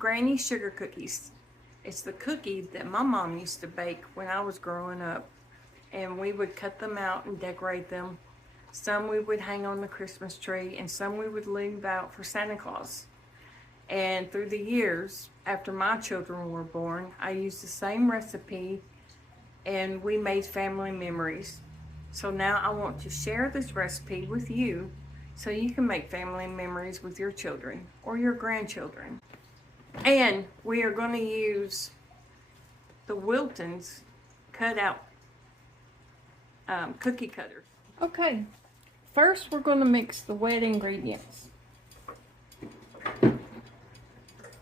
granny sugar cookies. It's the cookie that my mom used to bake when I was growing up. And we would cut them out and decorate them. Some we would hang on the Christmas tree, and some we would leave out for Santa Claus. And through the years, after my children were born, I used the same recipe and we made family memories. So now I want to share this recipe with you so you can make family memories with your children or your grandchildren. And we are going to use the Wilton's cut out cookie cutters. Okay, first we're going to mix the wet ingredients.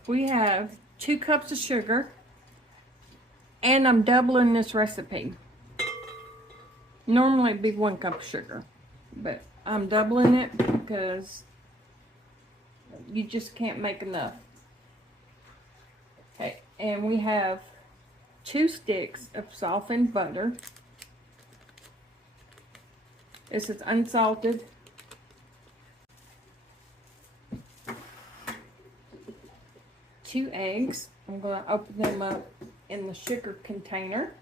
We have 2 cups of sugar, and I'm doubling this recipe. Normally it'd be 1 cup of sugar, but I'm doubling it because you just can't make enough. Okay, and we have 2 sticks of softened butter. This is unsalted. 2 eggs. I'm going to open them up in the sugar container.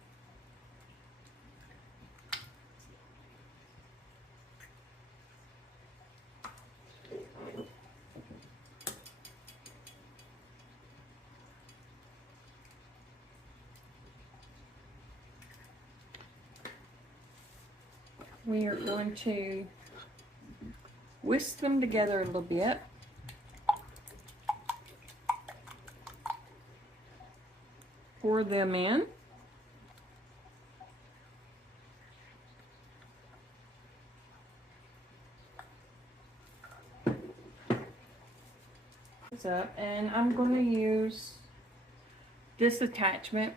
We are going to whisk them together a little bit. Pour them in. It's up, and I'm going to use this attachment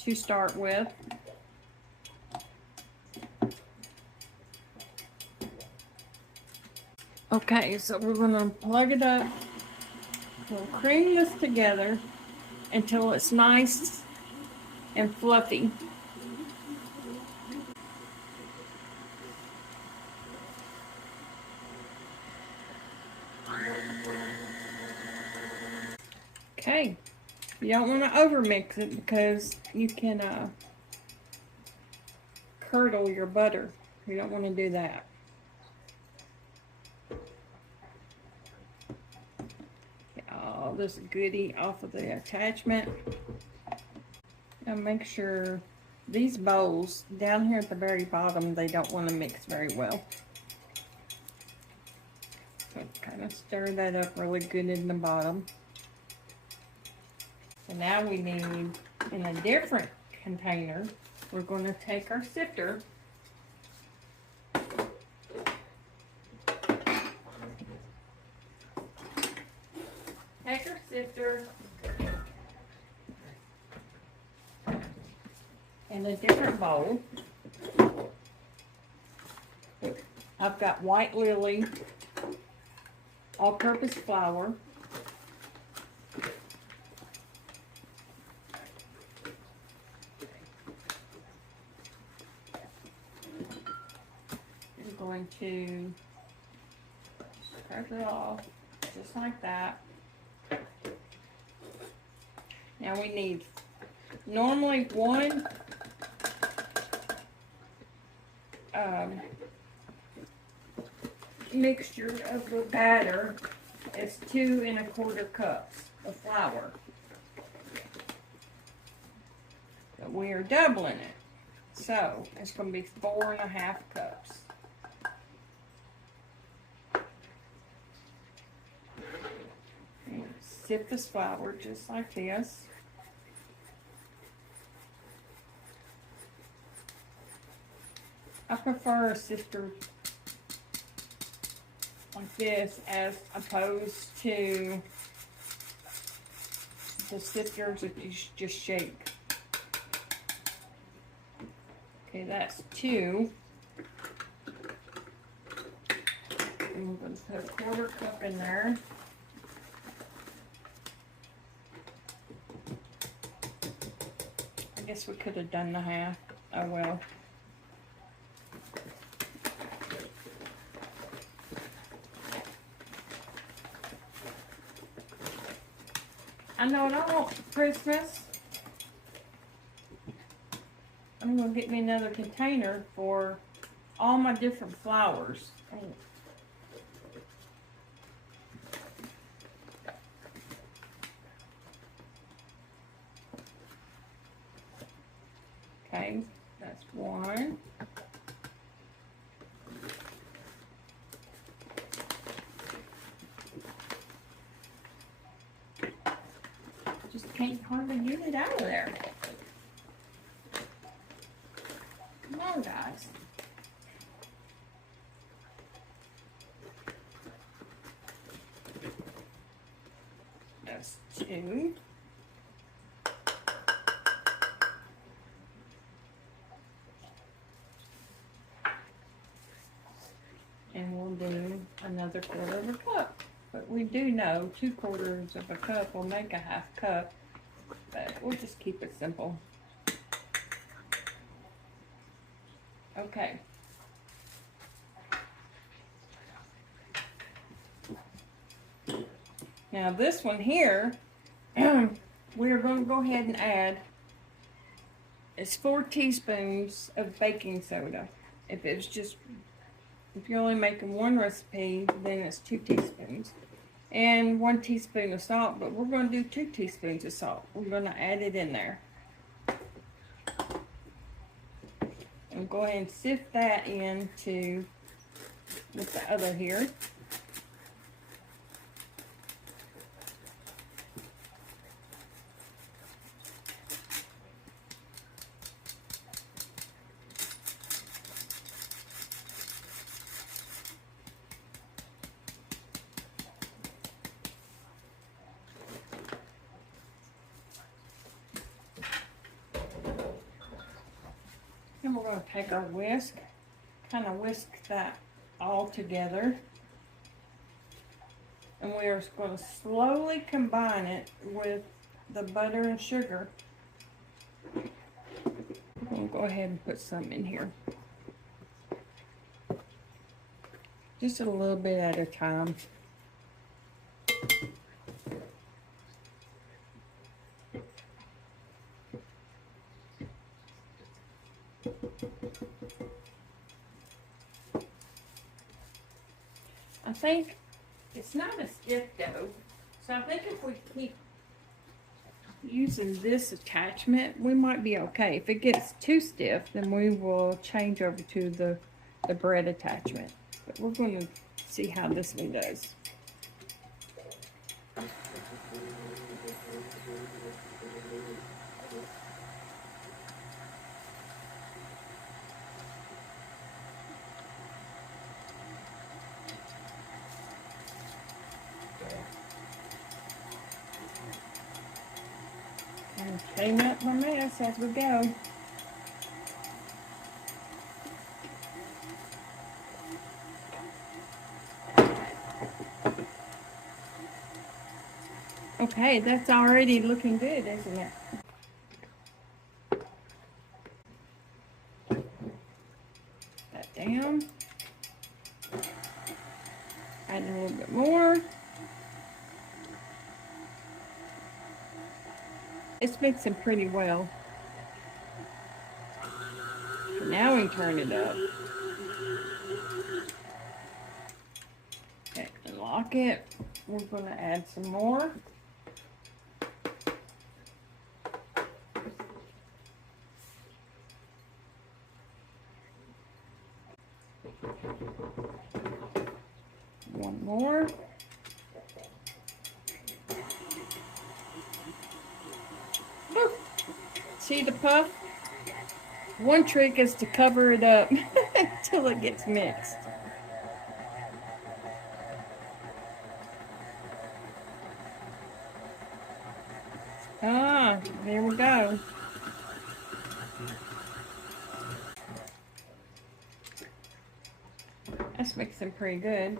to start with. Okay, so we're going to plug it up. We'll cream this together until it's nice and fluffy. Okay, you don't want to overmix it because you can curdle your butter. You don't want to do that. All this goodie off of the attachment. Now make sure these bowls down here at the very bottom, they don't want to mix very well. So kind of stir that up really good in the bottom. So now we need, in a different container, we're going to take our sifter. Take our sifter in a different bowl. I've got white lily, all-purpose flour, I'm going to scrape it off just like that. Now we need normally 1 mixture of the batter is 2 1/4 cups of flour. But we are doubling it, so it's going to be 4 1/2 cups. And sift this flour just like this. I prefer a sifter like this as opposed to the sifters that you just shake. Okay, that's 2. I'm going to put 1/4 cup in there. I guess we could have done the half. Oh well. I know what I want for Christmas. I'm gonna get me another container for all my different flowers. Okay, that's one. Just can't hardly get it out of there. Come on, guys. That's two. And we'll do another quarter of a cup. But we do know 2/4 of a cup will make a half cup. But we'll just keep it simple. Okay. Now this one here, we're going to go ahead and add, it's 4 teaspoons of baking soda. If you're only making one recipe, then it's 2 teaspoons. And 1 teaspoon of salt, but we're going to do 2 teaspoons of salt. We're going to add it in there. And go ahead and sift that into with the other here. And we're going to take our whisk, kind of whisk that all together. And we are going to slowly combine it with the butter and sugar. We'll go ahead and put some in here. Just a little bit at a time. I think it's not a stiff dough, so I think if we keep using this attachment, we might be okay. If it gets too stiff, then we will change over to the bread attachment. But we're going to see how this one does. And clean up my mess as we go. Okay, that's already looking good, isn't it? That down. Add a little bit more. It's mixing pretty well. Now we turn it up. Okay, and lock it. We're going to add some more. One more. Woo. See the puff? One trick is to cover it up until it gets mixed. Ah, there we go. That's mixing pretty good.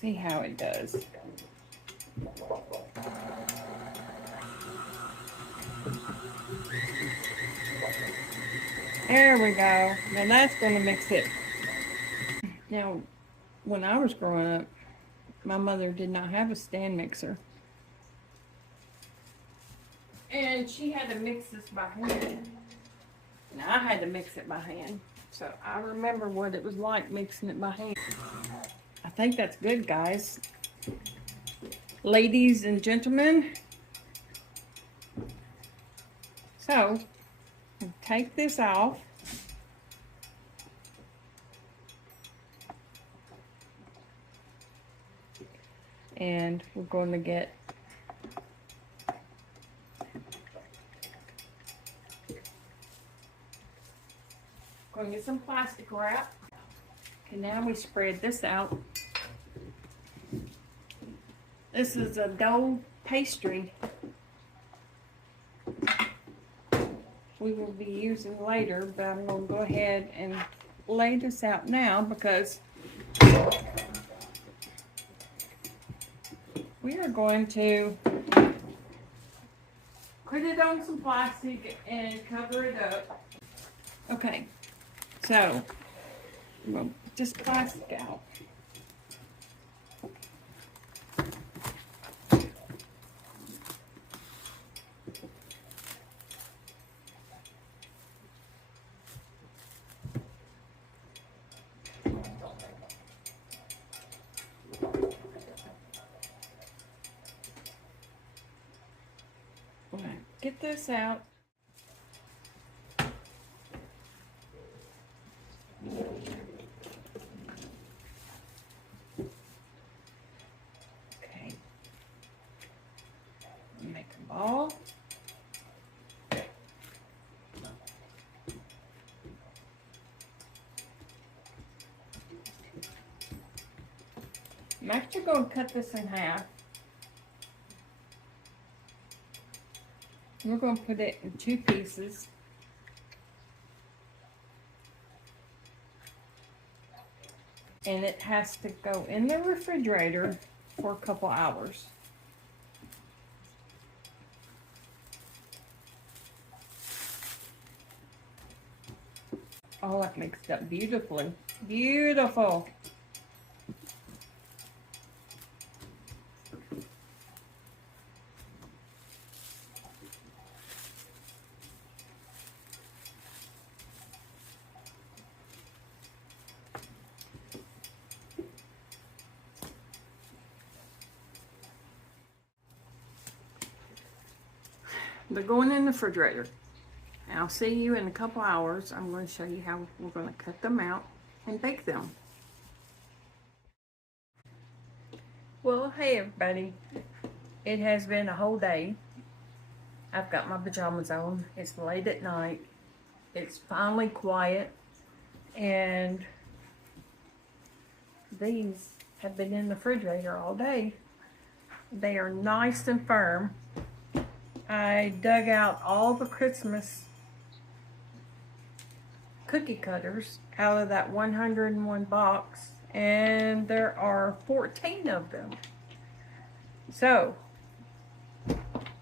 See how it does. There we go. Now that's going to mix it. Now, when I was growing up, my mother did not have a stand mixer. And she had to mix this by hand. And I had to mix it by hand. So I remember what it was like mixing it by hand. I think that's good, guys. Ladies and gentlemen. So, take this off. And we're going to get some plastic wrap. Okay, now we spread this out. This is a dough pastry we will be using later, but I'm going to go ahead and lay this out now because we are going to put it on some plastic and cover it up. Okay, so I'm going to put this plastic out. Get this out. Okay. Make a ball. I'm actually going to cut this in half. We're going to put it in 2 pieces. And it has to go in the refrigerator for a couple hours. Oh, that mixed up beautifully. Beautiful. They're going in the refrigerator. And I'll see you in a couple hours. I'm going to show you how we're going to cut them out and bake them. Well, hey everybody. It has been a whole day. I've got my pajamas on. It's late at night. It's finally quiet. And these have been in the refrigerator all day. They are nice and firm. I dug out all the Christmas cookie cutters out of that 101 box, and there are 14 of them. So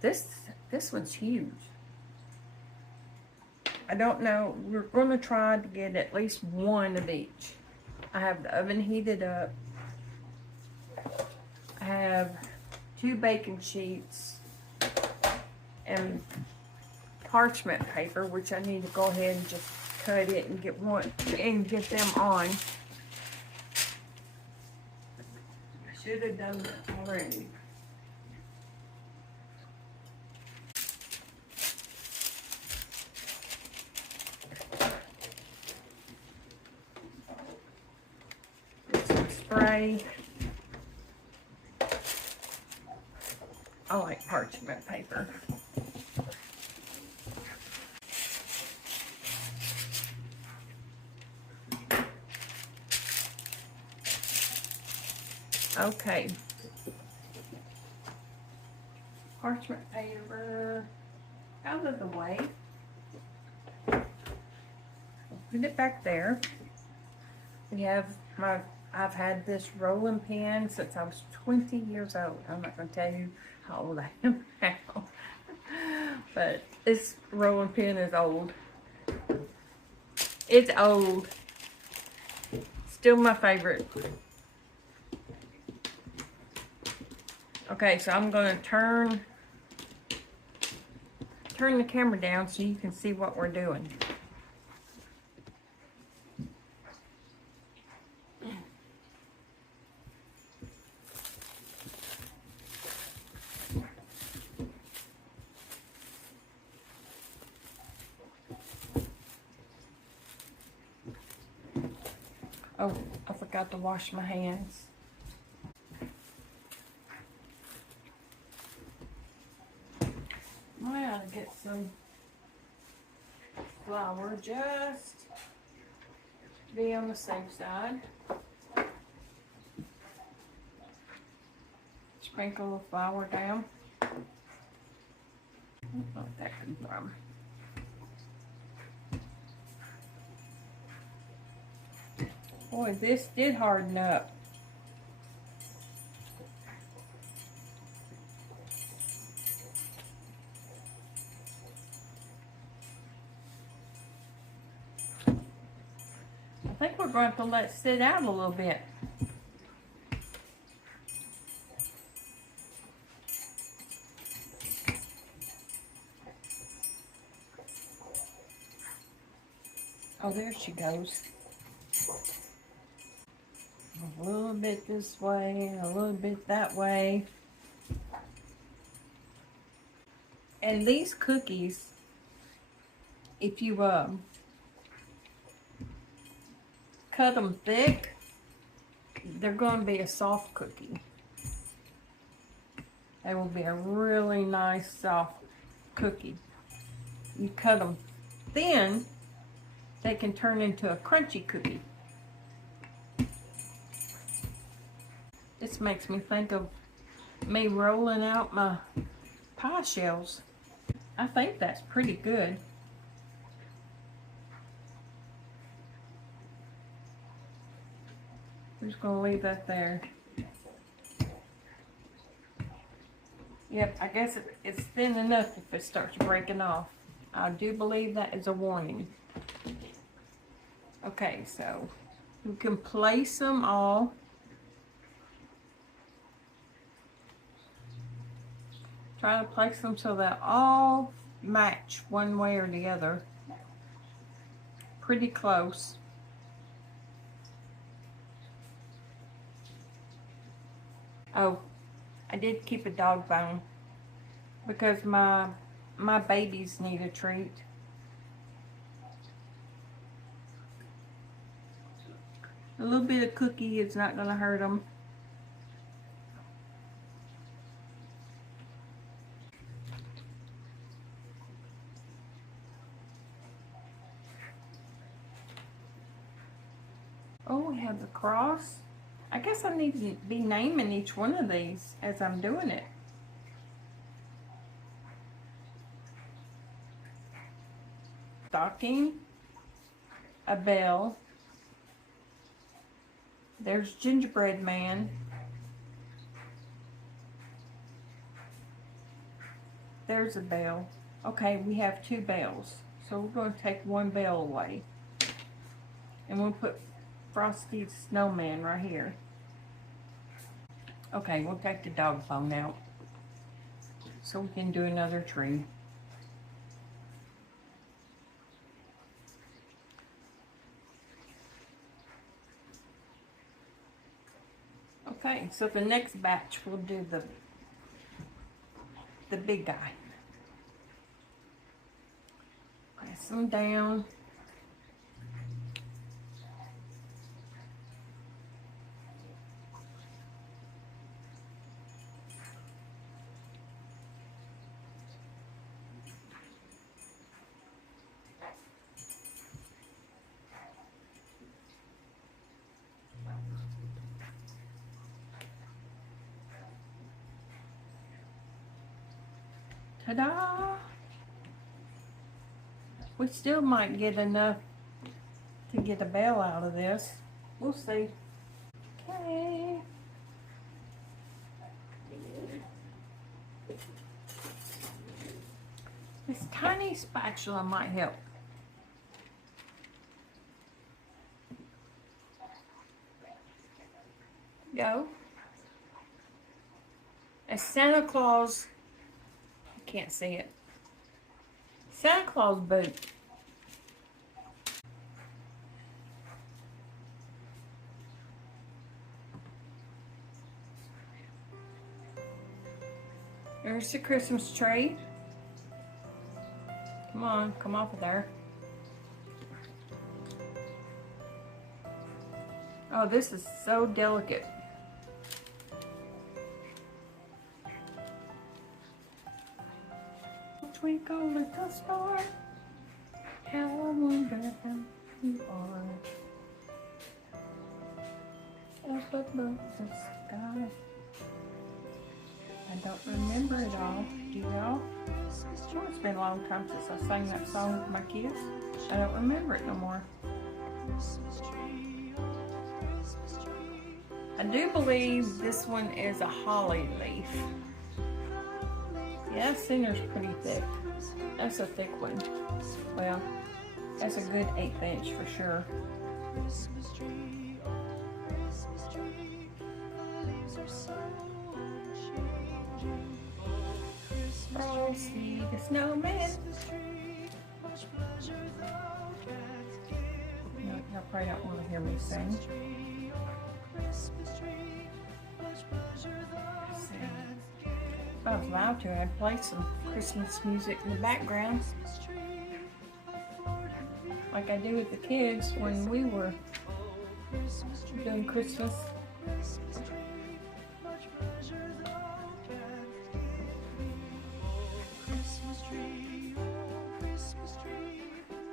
this one's huge. I don't know, we're going to try to get at least one of each. I have the oven heated up. I have 2 baking sheets and parchment paper, which I need to go ahead and just cut it and get them on. I should have done that already. Some spray. I like parchment paper. Okay. Parchment paper out of the way. Put it back there. We have I I've had this rolling pin since I was 20 years old. I'm not going to tell you how old I am now. But this rolling pin is old. It's old. Still my favorite. Okay, so I'm going to turn the camera down so you can see what we're doing. Oh, I forgot to wash my hands. I ought to get some flour just to be on the safe side. Sprinkle the flour down. I don't know what that came from. Boy, this did harden up. I think we're going to have to let it sit out a little bit. Oh, there she goes. A little bit this way, a little bit that way. And these cookies, if you cut them thick, they're going to be a soft cookie. They will be a really nice soft cookie. You cut them thin, they can turn into a crunchy cookie. This makes me think of me rolling out my pie shells. I think that's pretty good. I'm just gonna leave that there. Yep, I guess it's thin enough if it starts breaking off. I do believe that is a warning. Okay, so we can place them all. Try to place them so they all match one way or the other. Pretty close. Oh, I did keep a dog bone because my babies need a treat. A little bit of cookie is not going to hurt them. Oh, we have the cross. I guess I need to be naming each one of these as I'm doing it. Stocking, a bell. There's gingerbread man. There's a bell. Okay, we have two bells. So we're going to take one bell away. And we'll put Frosty the Snowman right here. Okay, we'll take the dog bone out so we can do another tree. Okay, so the next batch we'll do the big guy. Press them down. Ta-da! We still might get enough to get a bell out of this. We'll see. Okay. This tiny spatula might help. Go. A Santa Claus, I can't see it. Santa Claus boot. There's the Christmas tree. Come on, come off of there. Oh, this is so delicate. Twinkle little star, how I wonder how you are. Up above the sky. I don't remember it all. Do y'all? Sure, it's been a long time since I sang that song with my kids. I don't remember it no more. I do believe this one is a holly leaf. Yeah, that center's pretty thick. That's a thick one. Well, that's a good 1/8 inch for sure. Frosty the snowman. No, y'all probably don't want to hear me sing. If I was allowed to, I'd play some Christmas music in the background, like I do with the kids when we were doing Christmas.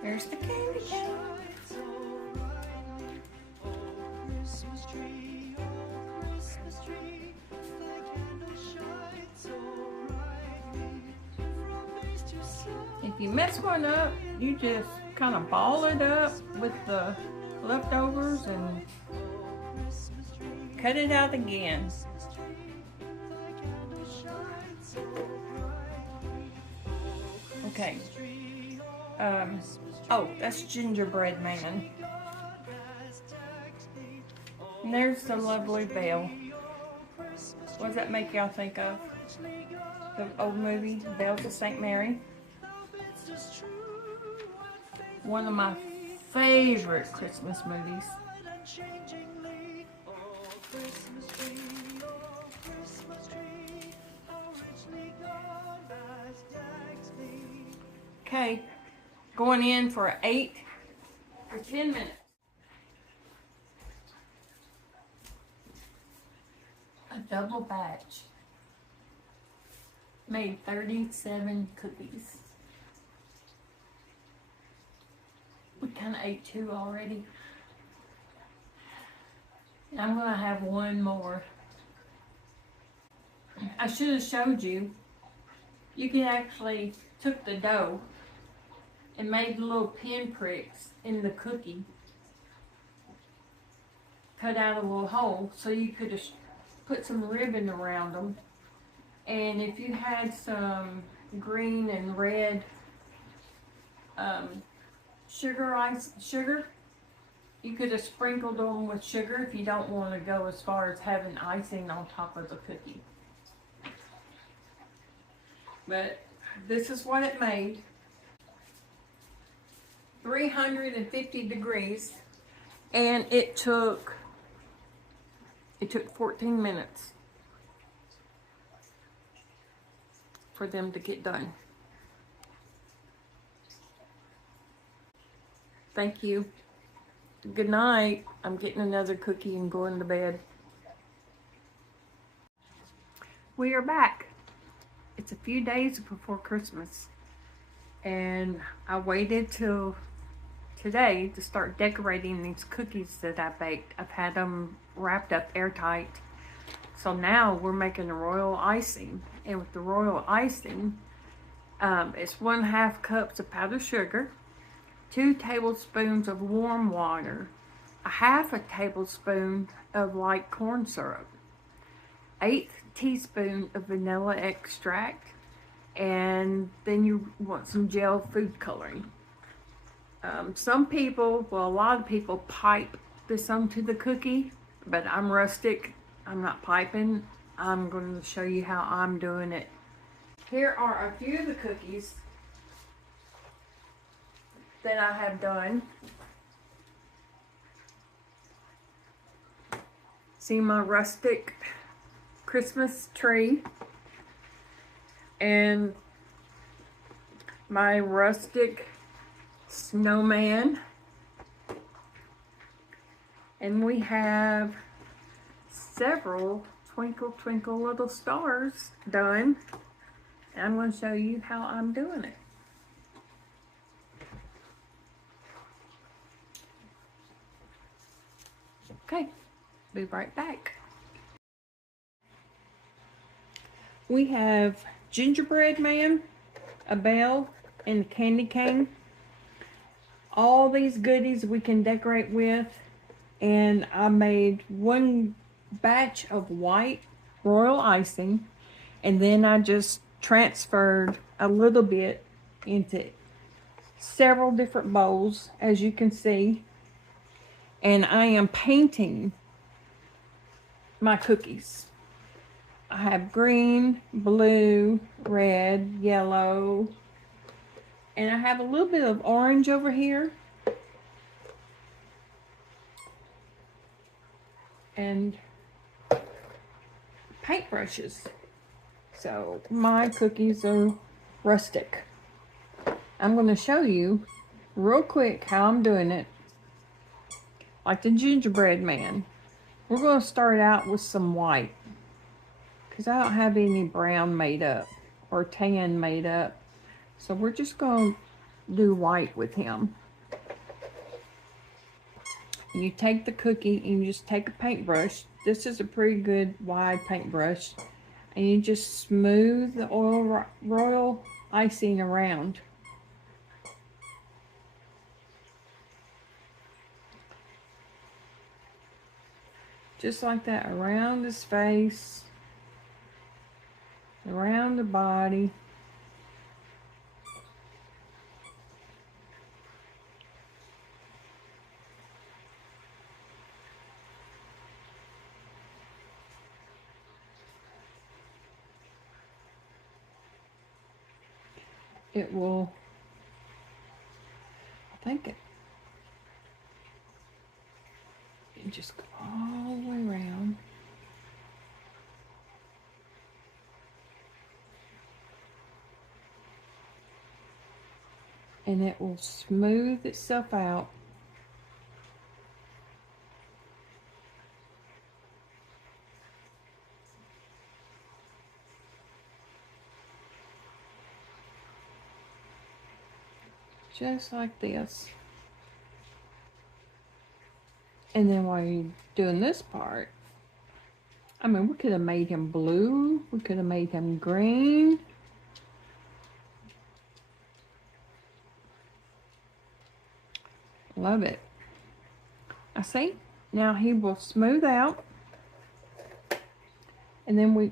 There's the candy cane. If you mess one up, you just kind of ball it up with the leftovers and cut it out again. Okay. Oh, that's gingerbread man. And there's the lovely Belle. What does that make y'all think of? The old movie, Bells of St. Mary. One of my favorite Christmas movies. Okay, going in for 8 or 10 minutes. A double batch. Made 37 cookies. We kind of ate 2 already. And I'm going to have 1 more. I should have showed you. You can actually took the dough and made little pinpricks in the cookie. Cut out a little hole so you could have put some ribbon around them. And if you had some green and red sugar, you could have sprinkled them with sugar if you don't want to go as far as having icing on top of the cookie. But this is what it made. 350 degrees, and it took 14 minutes for them to get done. Thank you. Good night. I'm getting another cookie and going to bed. We are back. It's a few days before Christmas, and I waited till today to start decorating these cookies that I baked. I've had them wrapped up airtight. So now we're making a royal icing, and with the royal icing, it's 1/2 cups of powdered sugar, 2 tablespoons of warm water, a half a tablespoon of light corn syrup, 1/8 teaspoon of vanilla extract, and then you want some gel food coloring. Some people, well, a lot of people pipe this onto the cookie, but I'm rustic. I'm not piping. I'm going to show you how I'm doing it. Here are a few of the cookies that I have done. See my rustic Christmas tree and my rustic snowman, and we have several twinkle twinkle little stars done, and I'm going to show you how I'm doing it. Okay, be right back. We have gingerbread man, a bell, and a candy cane. All these goodies we can decorate with, and I made one batch of white royal icing, and then I just transferred a little bit into several different bowls, as you can see, and I am painting my cookies. I have green, blue, red, yellow, and I have a little bit of orange over here. And paintbrushes. So my cookies are rustic. I'm going to show you real quick how I'm doing it. Like the gingerbread man. We're going to start out with some white, because I don't have any brown made up or tan made up. So we're just going to do white with him. You take the cookie and you just take a paintbrush. This is a pretty good wide paintbrush. And you just smooth the royal icing around. Just like that, around his face, around the body. It will, I think it just go all the way around. And it will smooth itself out. Just like this. And then while you're doing this part, I mean, we could have made him blue. We could have made him green. Love it. I see. Now he will smooth out. And then we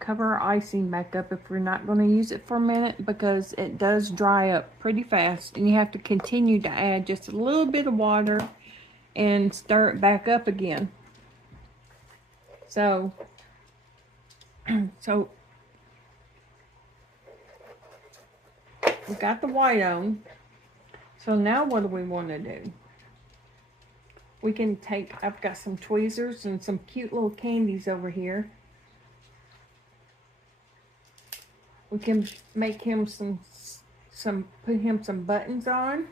cover our icing back up if we're not going to use it for a minute, because it does dry up pretty fast. And you have to continue to add just a little bit of water and stir it back up again. So we got the white on. So now what do we want to do? We can take, I've got some tweezers and some cute little candies over here. We can make him put him some buttons on.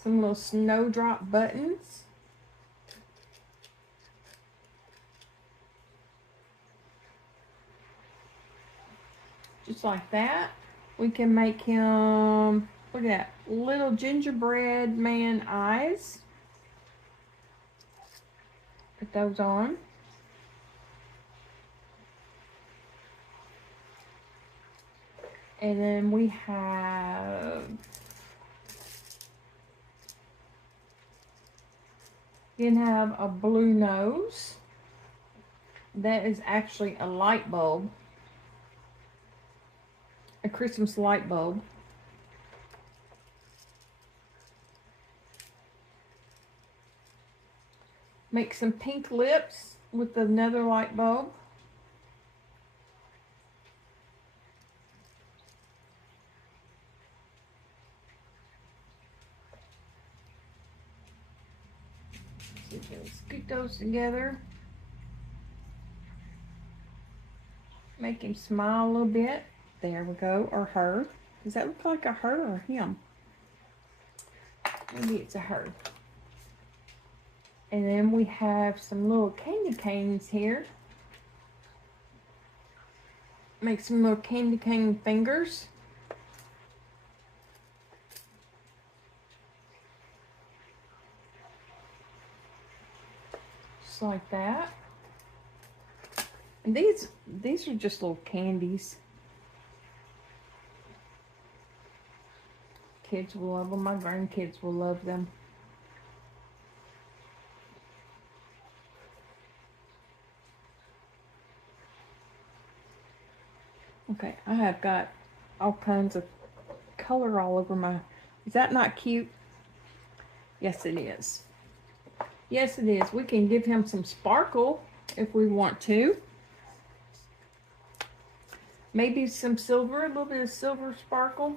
Some little snowdrop buttons. Just like that. We can make him, look at that, little gingerbread man eyes. Put those on. And then we have You can have a blue nose. That is actually a light bulb. A Christmas light bulb. Make some pink lips with another light bulb. So you can scoot those together. Make him smile a little bit. There we go. Or her. Does that look like a her or him? Maybe it's a her. And then we have some little candy canes here. Make some little candy cane fingers. Just like that. And these are just little candies. Kids will love them. My grandkids will love them. Okay, I have got all kinds of color all over my... Is that not cute? Yes, it is. Yes, it is. We can give him some sparkle if we want to. Maybe some silver, a little bit of silver sparkle.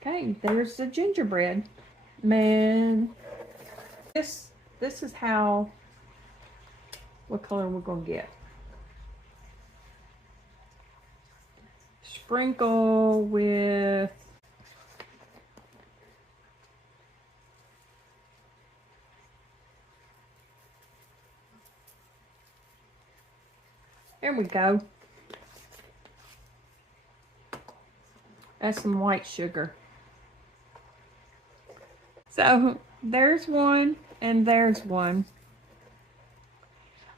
Okay, there's the gingerbread. Man, this is how, what color we're going to get. Sprinkle with there we go. That's some white sugar. So there's one and there's one.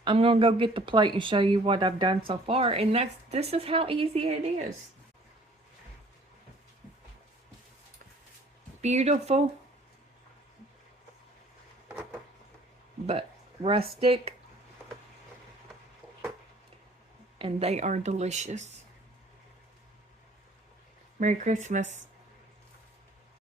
I'm gonna go get the plate and show you what I've done so far, and this is how easy it is. Beautiful, but rustic, and they are delicious. Merry Christmas.